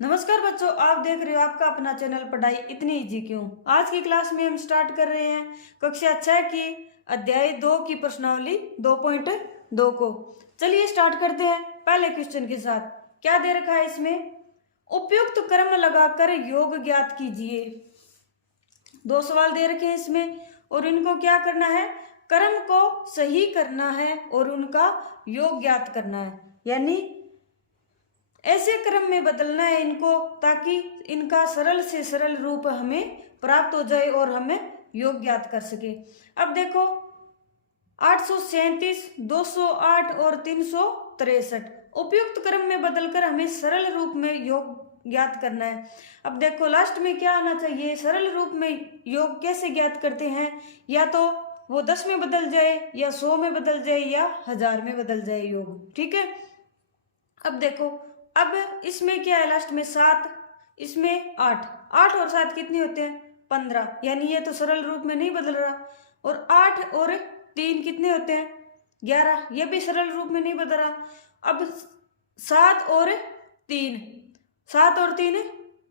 नमस्कार बच्चों, आप देख रहे हो आपका अपना चैनल पढ़ाई इतनी इजी क्यों। आज की क्लास में हम स्टार्ट कर रहे हैं कक्षा 6 की अध्याय 2 की प्रश्नावली 2.2 को। चलिए स्टार्ट करते हैं पहले क्वेश्चन के साथ। क्या दे रखा है इसमें? उपयुक्त क्रम लगाकर योग ज्ञात कीजिए। दो सवाल दे रखे हैं इसमें और इनको क्या करना है, क्रम को सही करना है और उनका योग ज्ञात करना है, यानी ऐसे क्रम में बदलना है इनको ताकि इनका सरल से सरल रूप हमें प्राप्त हो जाए और हमें योग ज्ञात कर सके। अब देखो 837, 208 और 363 उपयुक्त क्रम में बदलकर हमें सरल रूप में योग ज्ञात करना है। अब देखो लास्ट में क्या आना चाहिए, सरल रूप में योग कैसे ज्ञात करते हैं, या तो वो 10 में बदल जाए या 100 में बदल जाए या 1000 में बदल जाए योग। ठीक है, अब देखो अब इसमें क्या है, लास्ट में 7, इसमें 8, 8 और 7 कितने होते हैं 15, यानी ये तो सरल रूप में नहीं बदल रहा। और 8 और 3 कितने होते हैं 11, ये भी सरल रूप में नहीं बदल रहा। अब 7 और 3, 7 और 3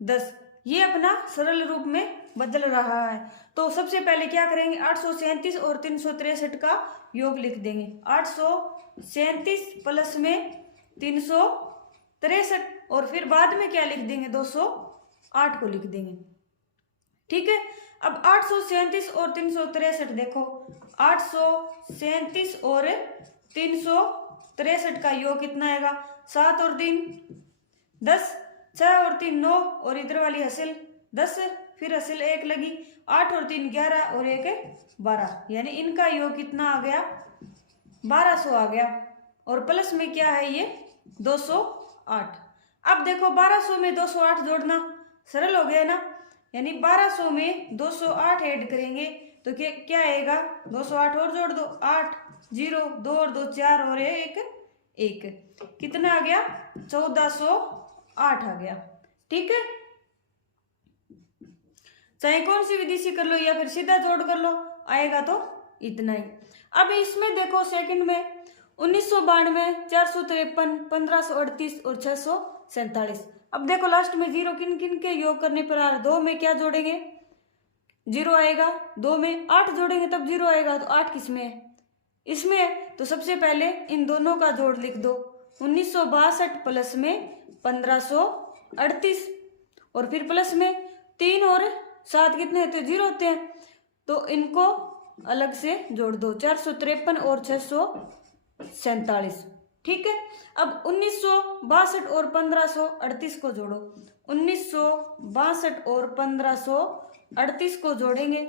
10, ये अपना सरल रूप में बदल रहा है। तो सबसे पहले क्या करेंगे, 837 और 363 का योग लिख देंगे। 837 प्लस में 363 और फिर बाद में क्या लिख देंगे 208 को लिख देंगे। ठीक है, अब 837 और 363 देखो, 837 और 363 का योग कितना आएगा, 7 और 3 10, 6 और 3 9 और इधर वाली हसिल 10, फिर हसिल 1 लगी, 8 और 3 11 और 1 12, यानी इनका योग कितना आ गया 1200 आ गया। और प्लस में क्या है ये 208। अब देखो 1200 में 208 जोड़ना सरल हो गया ना, यानी 1200 में 208 ऐड करेंगे तो क्या आएगा, 208 और जोड़ दो, 8 0 2 और 2 4 और 1 1, कितना आ गया 1408 आ गया। ठीक है, चाहे कौन सी विधि से कर लो या फिर सीधा जोड़ कर लो, आएगा तो इतना ही। अब इसमें देखो सेकंड में 1992, 453, 1538 और 647। अब देखो लास्ट में जीरो किन किन के योग करने पर आ रहा है, 2 में क्या जोड़ेंगे जीरो आएगा, 2 में 8 जोड़ेंगे तब जीरो आएगा, तो 8 किस में है, इसमें है। तो सबसे पहले इन दोनों का जोड़ लिख दो, 1962 प्लस में 1538 और फिर प्लस में 3 और 7 कितने होते हैं 0 होते हैं, तो इनको अलग से जोड़ दो, 453 और 647। ठीक है, अब 1962 और 1538 को जोड़ो, 1962 और 1538 को जोड़ेंगे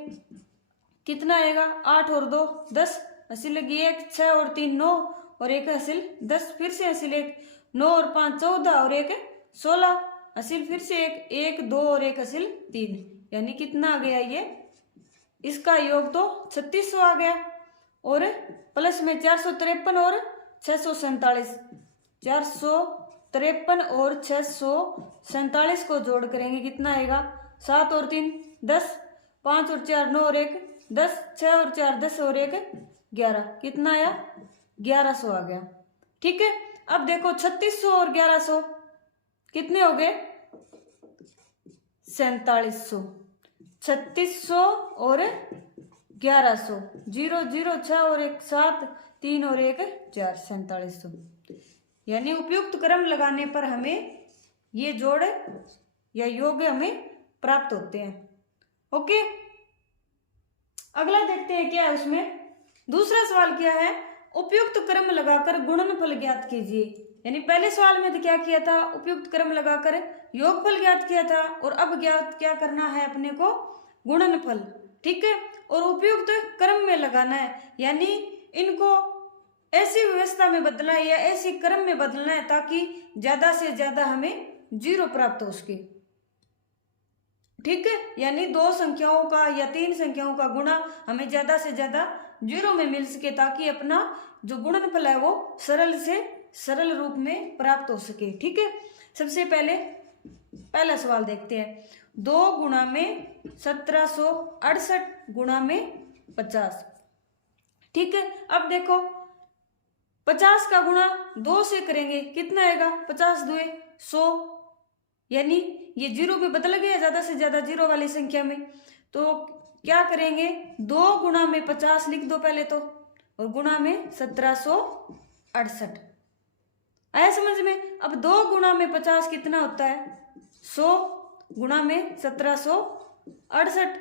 कितना आएगा, 8 और 2 10, हंसी लगी 1, 6 और 3 9 और 1 हंसिल 10, फिर से हंसिल 1, 9 और 5 14 और 1 16, हंसिल फिर से 1 1 2 और 1 हंसिल 3, यानी कितना आ गया ये, इसका योग तो 3600 आ गया। और प्लस में 453 और 647, 453 और 647 को जोड़ करेंगे कितना आएगा, 7 और 3 10, 5 और 4 9 और 1 10, 6 और 4 10 और 1 11, कितना आया 1100 आ गया। ठीक है, अब देखो 3600 और 1100 कितने हो गए 4700, 3600 और 1100, 0 0 6 और 1 7 3 और 1 4, 4700, यानी उपयुक्त क्रम लगाने पर हमें ये जोड़ या योग हमें प्राप्त होते हैं। ओके, अगला देखते हैं क्या है उसमें। दूसरा सवाल क्या है, उपयुक्त क्रम लगाकर गुणनफल ज्ञात कीजिए। यानी पहले सवाल में तो क्या किया था, उपयुक्त क्रम लगाकर योगफल ज्ञात किया था, और अब ज्ञात क्या करना है अपने को, गुणनफल। ठीक है, और उपयुक्त क्रम में लगाना है, यानी इनको ऐसी व्यवस्था में बदलना है या ऐसी क्रम में बदलना है ताकि ज्यादा से ज्यादा हमें जीरो प्राप्त हो सके। ठीक है, यानी 2 संख्याओं का या 3 संख्याओं का गुणा हमें ज्यादा से ज्यादा जीरो में मिल सके, ताकि अपना जो गुणनफल है वो सरल से सरल रूप में प्राप्त हो सके। ठीक है, सबसे पहले पहला सवाल देखते हैं, 2 गुणा में 1768 गुणा में 50। ठीक है, अब देखो 50 का गुणा 2 से करेंगे कितना आएगा, 50 2 100, यानी ये जीरो में बदल गया ज्यादा से ज्यादा जीरो वाली संख्या में। तो क्या करेंगे, 2 गुणा में 50 लिख दो पहले तो, और गुणा में 1768। आया समझ में। अब 2 गुणा में 50 कितना होता है, 100 गुणा में 1768।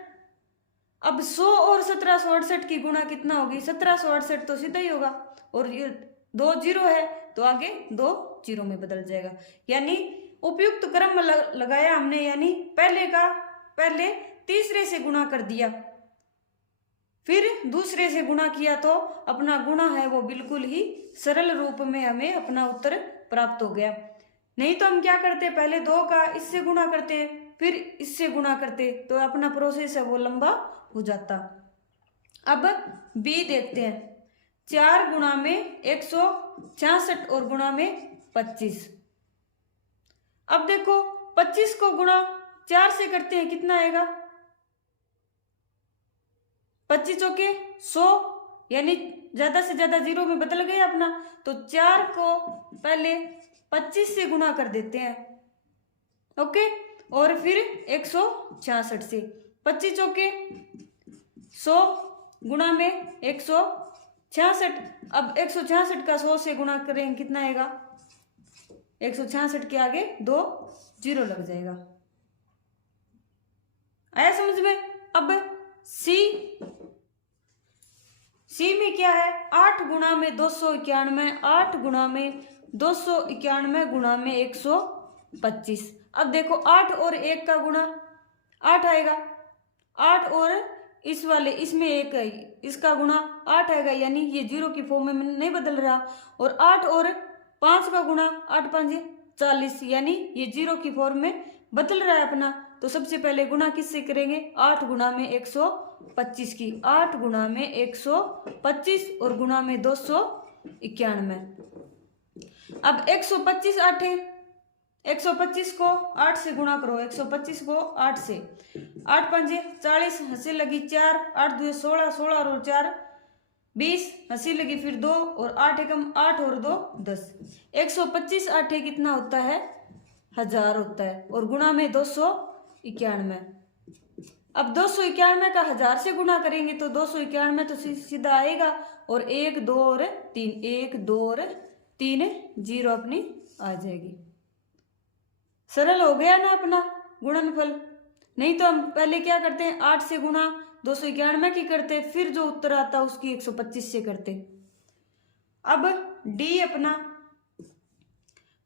अब 100 और 1768 की गुणा कितना होगी, 1768 तो सीधा ही होगा, और ये 2 जीरो है तो आगे 2 जीरो में बदल जाएगा। यानी उपयुक्त क्रम लगाया हमने, यानी पहले तीसरे से गुणा कर दिया, फिर दूसरे से गुणा किया, तो अपना गुणा है वो बिल्कुल ही सरल रूप में हमें अपना उत्तर प्राप्त हो गया। नहीं तो हम क्या करते, पहले 2 का इससे गुणा करते फिर इससे गुणा करते, तो अपना प्रोसेस है वो लंबा हो जाता। अब बी देखते हैं, 4 गुणा में 166 और गुणा में 25। अब देखो 25 को गुणा 4 से करते हैं, कितना आएगा, 25 चौके 100, यानी ज्यादा से ज्यादा जीरो में बदल गया अपना। तो 4 को पहले 25 से गुणा कर देते हैं, ओके, और फिर 166 से, 25 चौके 100 गुणा में 166। अब 166 का 100 से गुणा करेंगे, कितना आएगा, 166 के आगे 2 जीरो लग जाएगा। आया समझ में। अब सी में क्या है, 8 गुणा में 291, 8 गुणा में 291 गुणा में 125। अब देखो 8 और 1 का गुणा 8 आएगा, 8 और इस वाले इसमें 1 है, इसका गुणा 8 आएगा, यानी ये जीरो की फॉर्म में नहीं बदल रहा। और 8 और 5 का गुणा 8 5 40, यानी ये जीरो की फॉर्म में बदल रहा है अपना। तो सबसे पहले गुणा किससे करेंगे, 8 गुणा में 125 की, 8 गुणा में 125 और गुणा में 291। अब 125 8 है, 125 को 8 से गुणा करो, 125 को 8 से, 8 5 40, हंसी लगी 4, 8 2 16, 16 और 4 20, हंसी लगी फिर 2, और 8 एकम 8 और 2 10। 125 8 कितना होता है, 1000 होता है, और गुणा में 291। अब 291 का 1000 से गुणा करेंगे तो 291 तो सीधा आएगा, और 1 2 और 3, 1 2 और 3 जीरो अपनी आ जाएगी। सरल हो गया ना अपना गुणनफल। नहीं तो हम पहले क्या करते हैं, 8 से गुणा 291 की करते, फिर जो उत्तर आता उसकी 125 से करते। अब डी अपना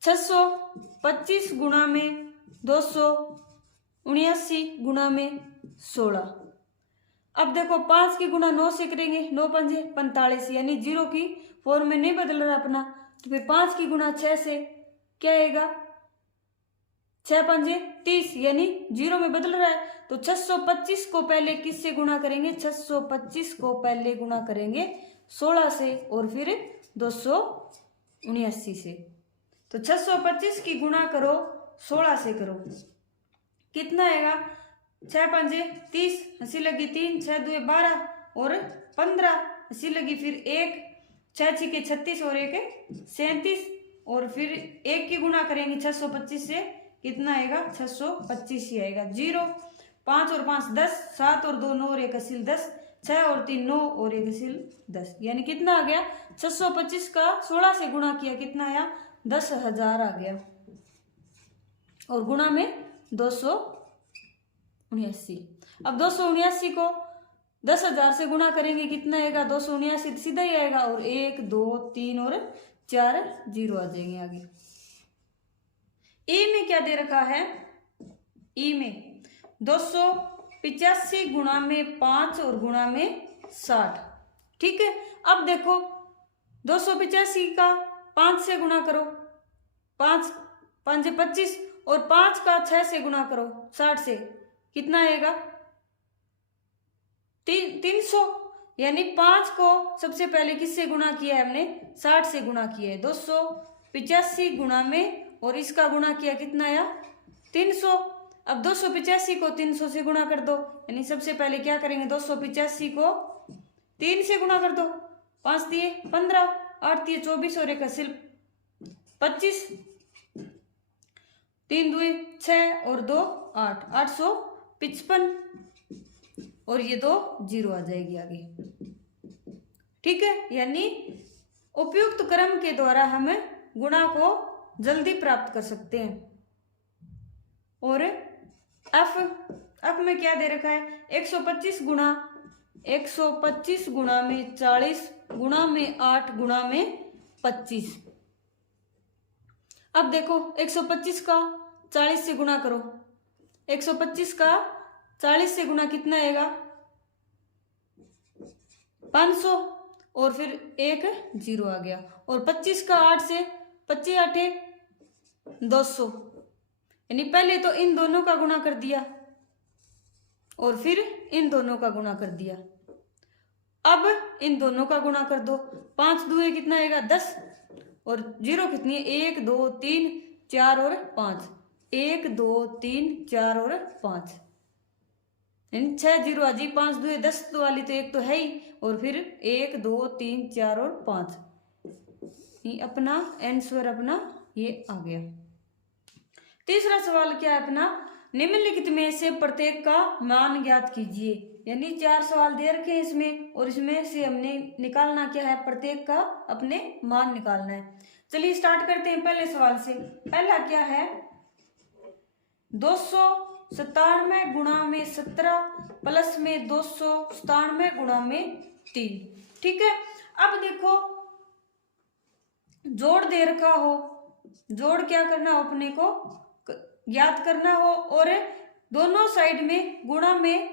625 गुणा में 279 गुणा में 16। अब देखो 5 की गुणा 9 से करेंगे, 9 5 45, यानी जीरो की फॉर्म में नहीं बदल रहा अपना। तो फिर 5 की गुणा 6 से क्या आएगा, 6 5 30, यानी जीरो में बदल रहा है। तो 625 को पहले किससे गुणा करेंगे, 625 को पहले गुणा करेंगे 16 से और फिर 279 से। तो 625 की गुणा करो 16 से करो, कितना आएगा, 6 5 30, हंसी लगी 3, 6 2 12 और 15, हंसी लगी फिर 1, 6 6 के 36 और 1 37, और फिर 1 की गुणा करेंगे 625 से, कितना आएगा, 625 ही आएगा। 0 5 और 5 10, 7 और 2 9 और 1 असील 10, 6 और 3 9 और 1 असील 10, यानी कितना आ गया, 625 का 16 से गुणा किया, कितना आया, 10,000 आ गया, और गुणा में 279। अब 279 को 10,000 से गुणा करेंगे, कितना आएगा, 279 सीधा ही आएगा, और 1 2 3 और 4 जीरो आ जाएंगे आगे। ई में क्या दे रखा है, ई में 285 गुणा में 5 और गुणा में 60। ठीक है। अब देखो 285 का 5 से गुणा करो, 5 5 25, और 5 का 6 से गुणा करो 60 से, कितना आएगा, 300, यानी 5 को सबसे पहले किससे गुणा किया है हमने, 60 से गुणा किया है। 285 गुणा में, और इसका गुणा किया, कितना आया, 300। अब 285 को 300 से गुणा कर दो, यानी सबसे पहले क्या करेंगे, 285 को 3 से गुणा कर दो, 5 दिए 15, 8 दिए 24 और 1 सिर्फ 25। 3 दुए 6 और 2 8, 855, और ये 2 0 आ जाएगी आगे। ठीक है, यानी उपयुक्त क्रम के द्वारा हम गुणा को जल्दी प्राप्त कर सकते हैं। और एफ में क्या दे रखा है, 125 गुणा 125 गुणा में 40 गुणा में 8 गुणा में 25। अब देखो 125 का 40 से गुणा करो, 125 का 40 से गुणा कितना आएगा, 500, और फिर एक 0 आ गया। और 25 का 8 से 25 8 200, यानी पहले तो इन दोनों का गुणा कर दिया और फिर इन दोनों का गुणा कर दिया। अब इन दोनों का गुणा कर दो, 5 दुए कितना आएगा 10, और 0 कितनी है 1 2 3 4 और 5, 1 2 3 4 और 5, यानी 6 0 आ जी, 5 दुए 10 वाली तो एक तो है ही, और फिर 1 2 3 4 और 5, ये अपना आंसर अपना ये आ गया। तीसरा सवाल क्या है अपना, निम्नलिखित में से प्रत्येक का मान ज्ञात कीजिए। यानी 4 सवाल दे रखे हैं इसमें, और इसमें से हमने निकालना क्या है, प्रत्येक का अपने मान निकालना है। चलिए स्टार्ट करते हैं पहले सवाल से। पहला क्या है, 297 गुणा में 17 प्लस में 297 गुणा में 3। ठीक है, अब देखो जोड़ दे रखा हो, जोड़ क्या करना हो अपने को ज्ञात करना हो, और दोनों साइड में गुणा में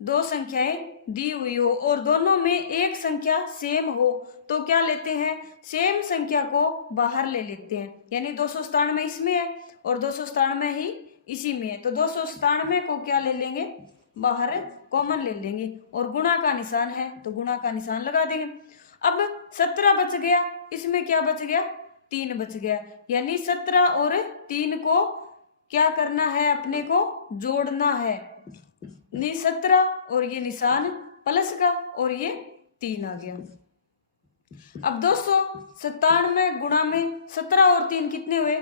2 संख्याएं दी हुई हो और दोनों में एक संख्या सेम हो, तो क्या लेते हैं, सेम संख्या को बाहर ले लेते हैं। यानी 297 इसमें है और 297 ही इसी में है, तो 297 को क्या ले लेंगे, बाहर कॉमन ले लेंगे, और गुणा का निशान है तो गुणा का निशान लगा देंगे। अब 17 बच गया, इसमें क्या बच गया, 3 बच गया, यानी 17 और 3 को क्या करना है, अपने को जोड़ना है। 17 और ये निशान प्लस का, और ये 3 आ गया। अब 297 गुणा में 17 और 3 कितने हुए,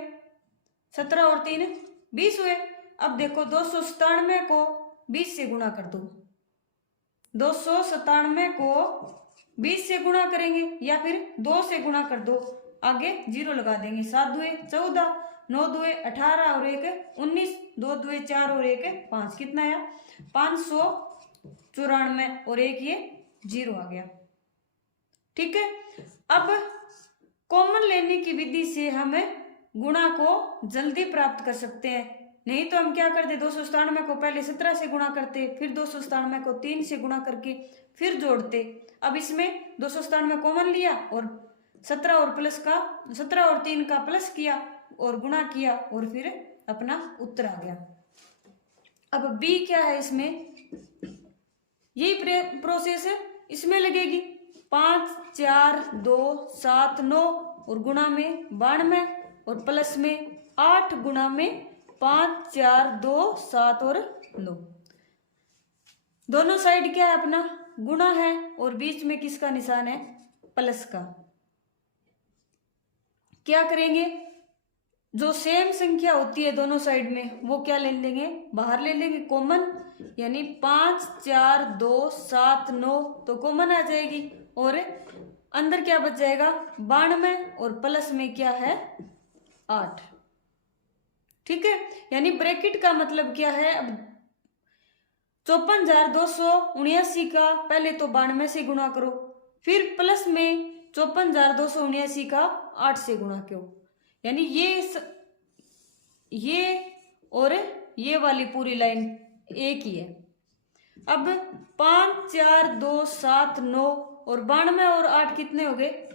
17 और 3 20 हुए। अब देखो 297 को 20 से गुणा कर दो, 297 को 20 से गुणा करेंगे या फिर 2 से गुणा कर दो, आगे 0 लगा देंगे, 7 दुए 14, 9 दुए 18 और 1 19, 2 दुए 4 और 1 5, कितना आया 594, और एक ये 0 आ गया। ठीक है, अब कॉमन लेने की विधि से हम गुणा को जल्दी प्राप्त कर सकते हैं। नहीं तो हम क्या करते, 297 को पहले 17 से गुणा करते, फिर 297 को 3 से गुणा करके फिर जोड़ते। अब इसमें 297 कॉमन लिया और 17 और 3 का प्लस किया और गुणा किया, और फिर अपना उत्तर आ गया। अब बी क्या है, इसमें यही प्रोसेस है, इसमें लगेगी 5 4 2 7 9 और गुणा में 92 और प्लस में 8 गुणा में 5 4 2 7 और 9। दोनों साइड क्या है, अपना गुणा है, और बीच में किसका निशान है, प्लस का। क्या करेंगे, जो सेम संख्या होती है दोनों साइड में वो क्या ले लेंगे, बाहर ले लेंगे कॉमन, यानी 5 4 2 7 9 तो कॉमन आ जाएगी, और अंदर क्या बच जाएगा 92 और प्लस में क्या है 8। ठीक है, यानी ब्रैकेट का मतलब क्या है, अब 54,279 का पहले तो 92 से गुणा करो, फिर प्लस में 54,279 का 8 से गुणा क्यों, यानी ये और ये वाली पूरी लाइन एक ही है। अब 5 4 2 7 9 और 92 और 8 कितने हो गए,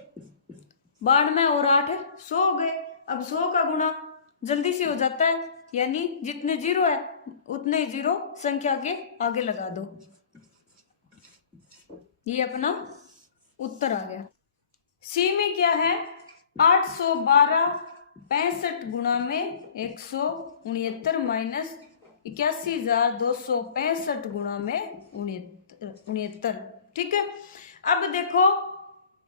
92 और 8 100 हो गए। अब 100 का गुणा जल्दी से हो जाता है, यानी जितने 0 है उतने ही 0 संख्या के आगे लगा दो, ये अपना उत्तर आ गया। सी में क्या है, 812 65 गुणा में 169 माइनस 81,265 गुणा में 69। ठीक है, अब देखो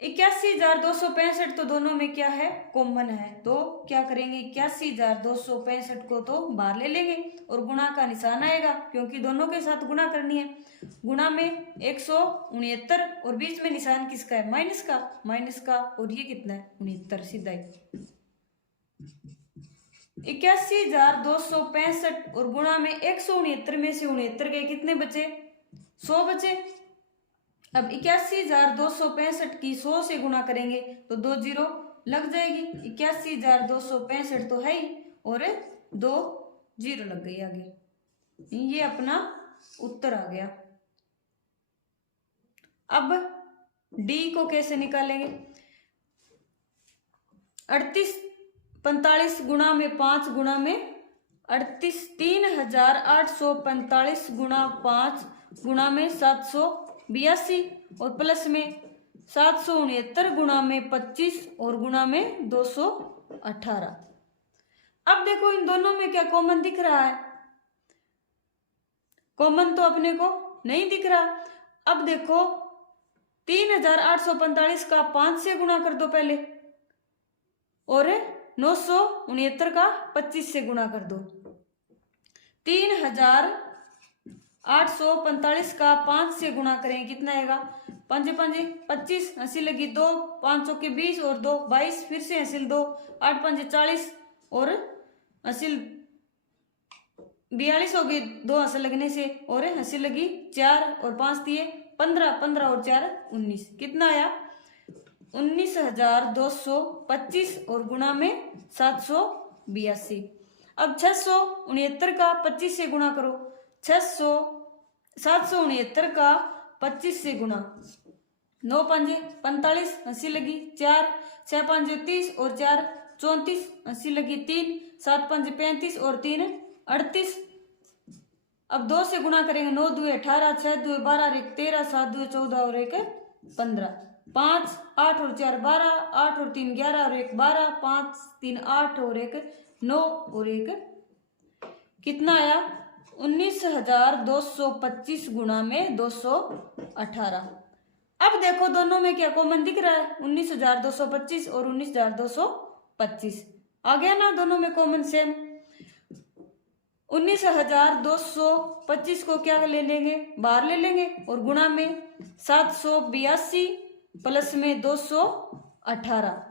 81,265 तो दोनों में क्या है, कॉमन है, तो क्या करेंगे 81,265 को तो बाहर ले लेंगे और गुणा का निशान आएगा क्योंकि दोनों के साथ गुणा करनी है। गुणा में 169 और बीच में निशान किसका है, माइनस का और ये कितना है 69, सीधा ही 81,265 और गुणा में 169 में से 69 गए, कितने बचे 100 बचे। अब 81,265 की 100 से गुणा करेंगे तो 2 जीरो लग जाएगी, 81,265 तो है ही और 2 जीरो लग गई आगे, ये अपना उत्तर आ गया। अब डी को कैसे निकालेंगे, 45 गुणा में 5 गुणा में 3,845 गुणा 5 गुणा में 782 और प्लस में 769 गुणा में 25 और गुणा में 218। अब देखो इन दोनों में क्या कॉमन दिख रहा है, कॉमन तो अपने को नहीं दिख रहा। अब देखो 3,845 का 5 से गुणा कर दो पहले और 969 का 25 से गुणा कर दो। 3,845 का 5 से गुणा करेंगे कितना आएगा, 5 5 25, हंसी लगी 2, 5 चौके 20 और 2 22, फिर से हंसिल 2, 8 5 40 और हंसिल 42 हो गई 2 हंसल लगने से और हंसी लगी 4 और 5 दिए 15, 15 और 4 19, कितना आया 19,225 और गुणा में 782। अब 669 का 25 से गुणा करो, 769 का 25 से गुणा, 9 5 45, हंसी लगी 4, 6 5 30 और 4 34, हंसी लगी 3, 7 5 35 और 3 38। अब 2 से गुणा करेंगे, 9 2 18, 6 2 12, 1 13, 7 2 14 और 1 15, 5 8 और 4 12, 8 और 3 11 और 1 12, 5 3 8 और 1 9 और 1 कितना आया 19,225 गुणा में 218। अब देखो दोनों में क्या कॉमन दिख रहा है, 19,225 और 19,225 आ गया ना, दोनों में कॉमन सेम। 19,225 को क्या ले लेंगे, बाहर ले लेंगे और गुणा में 782 प्लस में 218,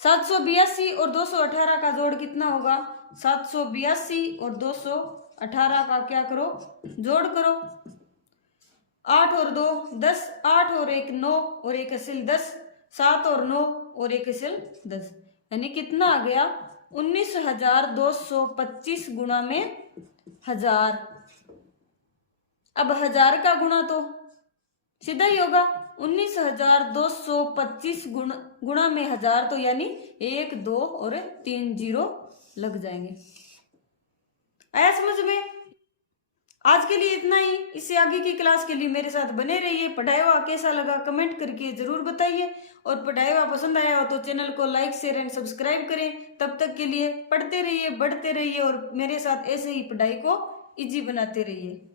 782 और 218 का जोड़ कितना होगा, 782 और 218 का क्या करो, जोड़ करो, 8 और 2 10, 8 और 1 9 और 1 असिल 10, 7 और 9 और 1 असिल 10, यानी कितना आ गया 19,225 गुणा में 1000। अब 1000 का गुणा तो सीधा ही होगा, 19,225 गुणा में 1000 तो यानी 1 2 और 3 जीरो लग जाएंगे। आया समझ में? आज के लिए इतना ही, इससे आगे की क्लास के लिए मेरे साथ बने रहिए। पढ़ाया हुआ कैसा लगा कमेंट करके जरूर बताइए और पढ़ाया हुआ पसंद आया हो तो चैनल को लाइक शेयर एंड सब्सक्राइब करें। तब तक के लिए पढ़ते रहिए, बढ़ते रहिए और मेरे साथ ऐसे ही पढ़ाई को इजी बनाते रहिए।